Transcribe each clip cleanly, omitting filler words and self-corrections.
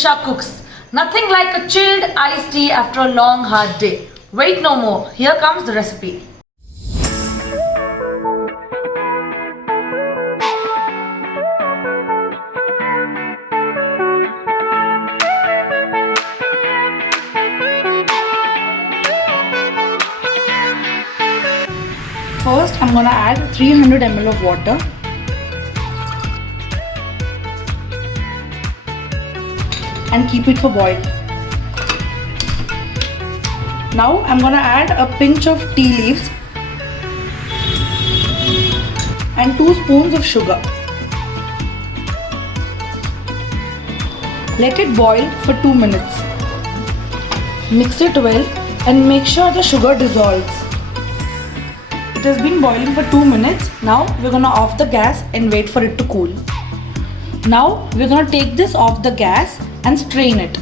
Disha cooks. Nothing like a chilled iced tea after a long hard day. Wait no more, here comes the recipe. First, I'm gonna add 300 ml of water. And keep it for boil. Now I'm gonna add a pinch of tea leaves and 2 spoons of sugar. Let it boil for 2 minutes. Mix it well and make sure the sugar dissolves. It has been boiling for 2 minutes. Now we're gonna off the gas and wait for it to cool. Now we're gonna take this off the gas and strain it.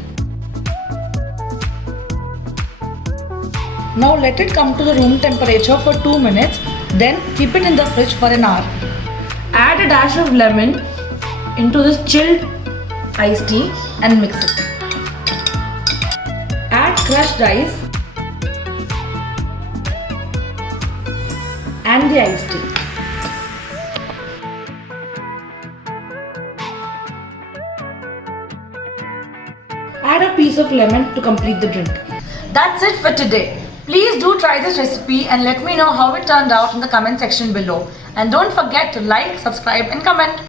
Now let it come to the room temperature for 2 minutes, then keep it in the fridge for an hour. Add a dash of lemon into this chilled iced tea and mix it. Add crushed ice and the iced tea. Add a piece of lemon to complete the drink. That's it for today. Please do try this recipe and let me know how it turned out in the comment section below. And don't forget to like, subscribe and comment.